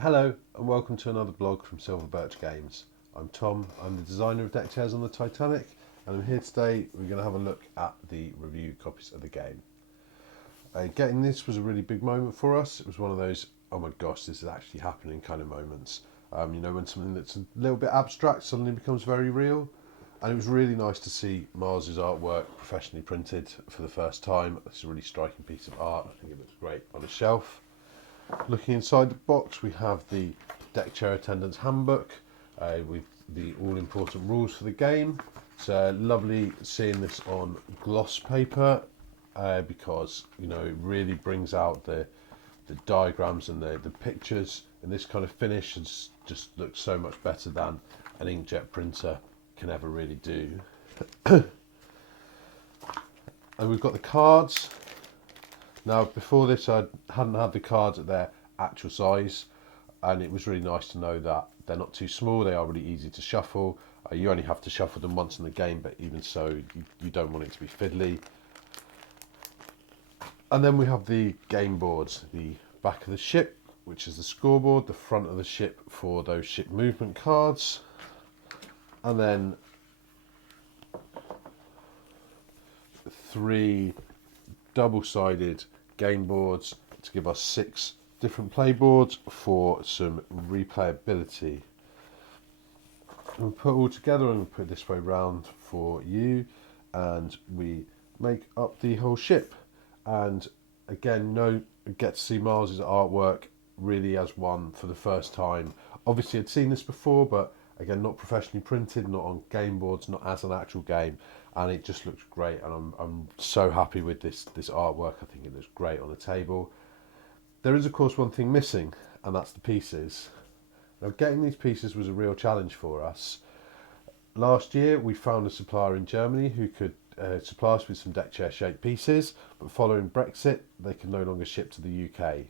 Hello and welcome to another blog from Silver Birch Games. I'm Tom, I'm the designer of Deckchairs on the Titanic, and I'm here today. We're going to have a look at the review copies of the game. Getting this was a really big moment for us. It was one of those, oh my gosh, this is actually happening kind of moments. When something that's a little bit abstract suddenly becomes very real. And it was really nice to see Miles's artwork professionally printed for the first time. It's a really striking piece of art. I think it looks great on a shelf. Looking inside the box, we have the deck chair attendance handbook with the all-important rules for the game. It's lovely seeing this on gloss paper because it really brings out the diagrams and the pictures, and this kind of finish just looks so much better than an inkjet printer can ever really do. And we've got the cards. Now, before this, I hadn't had the cards at their actual size, and it was really nice to know that they're not too small. They are really easy to shuffle. You only have to shuffle them once in the game, but even so, you don't want it to be fiddly. And then we have the game boards, the back of the ship, which is the scoreboard, the front of the ship for those ship movement cards, and then 3 double-sided game boards to give us 6 different play boards for some replayability. We'll put it all together and put it this way round for you, and we make up the whole ship. And again, get to see Miles's artwork really as one for the first time. Obviously I'd seen this before, but again, not professionally printed, not on game boards, not as an actual game, and it just looks great. And I'm so happy with this artwork. I think it looks great on the table. There is of course one thing missing, and that's the pieces. Now, getting these pieces was a real challenge for us. Last year we found a supplier in Germany who could supply us with some deck chair shaped pieces, but following Brexit they can no longer ship to the UK.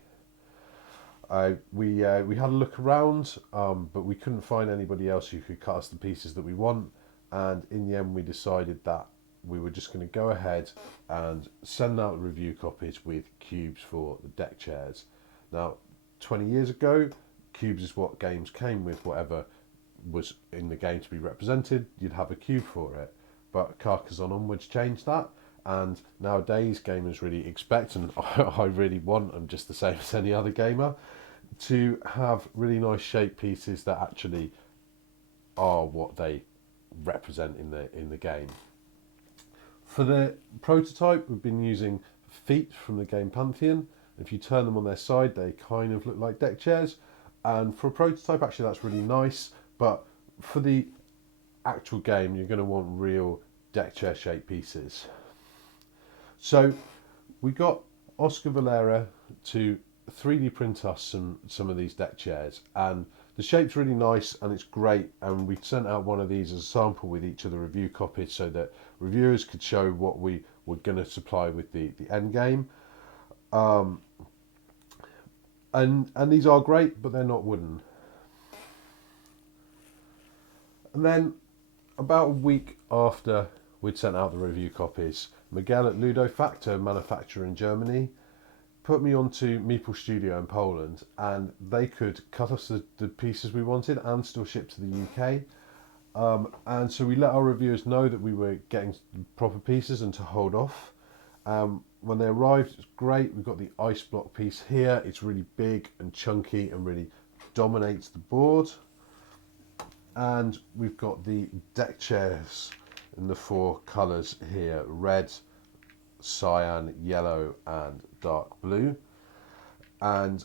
We had a look around, but we couldn't find anybody else who could cut us the pieces that we want, and in the end we decided that we were just going to go ahead and send out review copies with cubes for the deck chairs. Now, 20 years ago, cubes is what games came with. Whatever was in the game to be represented, you'd have a cube for it. But Carcassonne onwards changed that, and nowadays gamers really expect, and I really want, I'm just the same as any other gamer, to have really nice shaped pieces that actually are what they represent in the game. For the prototype, we've been using feet from the game Pantheon. If you turn them on their side, they kind of look like deck chairs. And for a prototype, actually that's really nice, but for the actual game, you're going to want real deck chair shaped pieces. So we got Oscar Valera to 3D print us some of these deck chairs, and the shape's really nice and it's great, and we sent out one of these as a sample with each of the review copies so that reviewers could show what we were going to supply with the end game. And these are great, but they're not wooden. And then about a week after we'd sent out the review copies, Miguel at Ludo Factor, manufacturer in Germany, put me onto Meeple Studio in Poland, and they could cut us the pieces we wanted and still ship to the UK. And so we let our reviewers know that we were getting proper pieces and to hold off. When they arrived, it was great. We've got the ice block piece here. It's really big and chunky and really dominates the board. And we've got the deck chairs in the 4 colours here: red, cyan, yellow and dark blue. And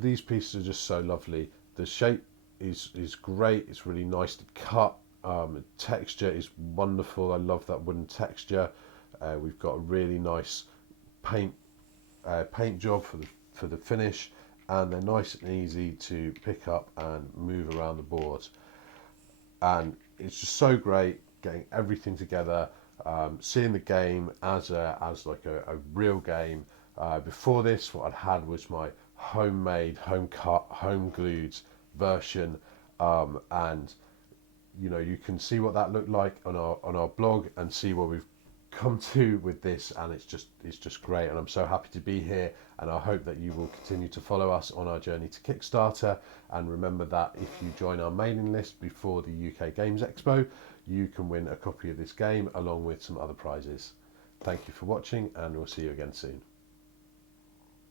these pieces are just so lovely. The shape is great. It's really nice to cut. The texture is wonderful. I love that wooden texture. We've got a really nice paint job for the finish, and they're nice and easy to pick up and move around the board. And it's just so great getting everything together, seeing the game as like a real game. Before this, what I'd had was my homemade, home cut, home glued version, and you can see what that looked like on our blog and see where we've come to with this, and it's just great, and I'm so happy to be here, and I hope that you will continue to follow us on our journey to Kickstarter. And remember that if you join our mailing list before the UK Games Expo, you can win a copy of this game along with some other prizes. Thank you for watching, and we'll see you again soon.